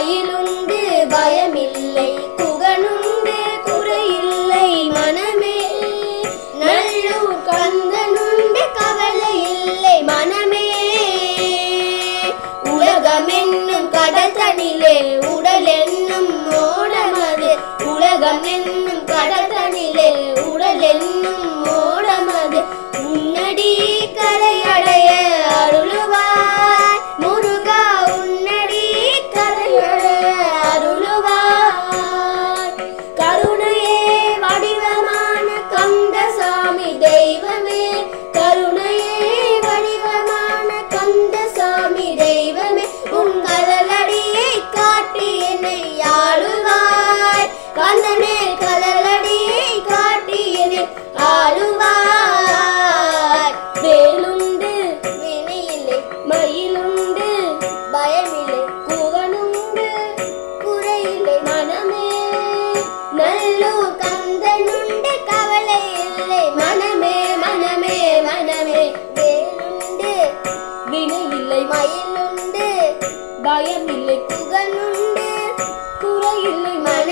வயலுண்டு பயமில்லை. புகனுண்டு குறையில்லை. மனமே நல்லூர் கந்தனுண்டு கவலை இல்லை. மனமே உலகமென்னும் கடத்தனிலே உடல் என்னும் ஓடமது உலகமென்னும் கடத்த இல்லை மன